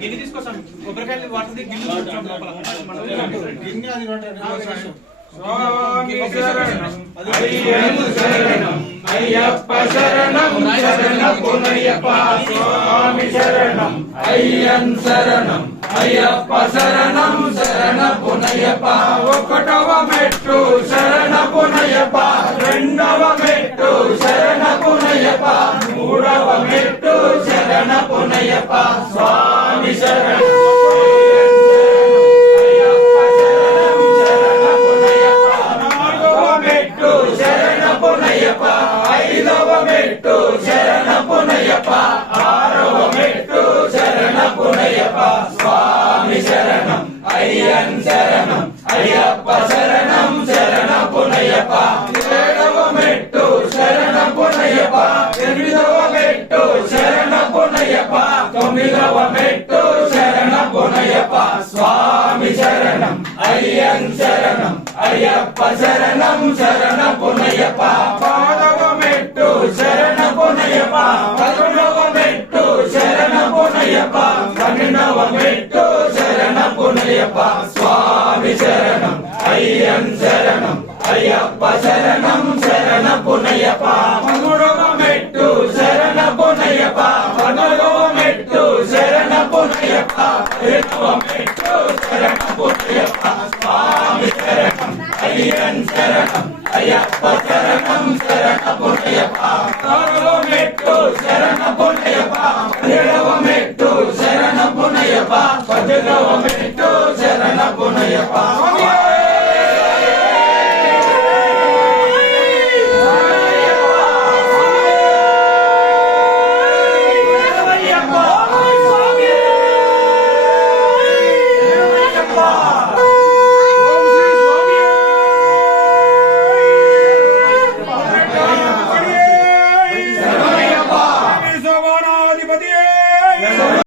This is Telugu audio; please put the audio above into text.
గిన్నె తీసుకొస్తాం కొబ్బరికాయలు వాటి గిన్నె స్వామి శరణం అయ్యప్ప శరణం అయ్యప్ప శరణం శరణపునయ్యప్ప స్వామి శరణం అయ్యన్ శరణం అయ్యప్ప శరణం శరణపునయ్యప్ప ఒకటవ మెట్టు శరణపునయ్యప్ప రెండవ మెట్టు శరణపునయ్యప్ప మూడవ మెట్టు శరణపునయ్యప్ప స్వామి శరణం ఐదవ మెట్టు శరణపునయ్యప్ప ఆరవ మెట్టు శరణపునయ్యప్ప స్వామి శరణం అయ్యన్ శరణం అయ్యప్ప శరణం శరణపునయ్యప్ప ఏడవ మెట్టు శరణపునయ్యప్ప ఎనిమిదవ మెట్టు శరణపునయ్యప్ప తొమ్మిదవ మెట్టు శరణపునయ్యప్ప స్వామి శరణం అయ్యన్ శరణం అయ్యప్ప శరణం శరణపునయ్యప్ప పదవ మెట్టు శరణపునయ్యప్ప పదకొండవ మెట్టు శరణపునయ్యప్ప పన్నెండవ మెట్టు శరణపునయ్యప్ప స్వామి శరణం అయ్యన్ శరణం అయ్యప్ప శరణం శరణపునయ్యప్ప పదమూడవ మెట్టు శరణపునయ్యప్ప పద్నాలుగవ మెట్టు శరణపునయ్యప్ప పదిహేనవ మెట్టు శరణపునయ్యప్ప స్వామి శరణం అయ్యన్ శరణం అయ్యప్ప శరణం శరణపునయ్యప్ప పదహారవ మెట్టు శరణపునయ్యప్ప